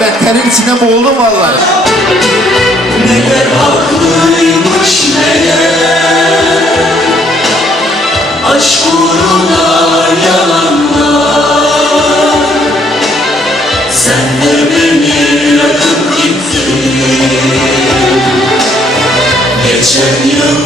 ben terin içinde boğuldum vallahi. Neler haklıymış neler? Aşk uğruna yalanlar. Sen de beni yakıp gittin. Geçen yıl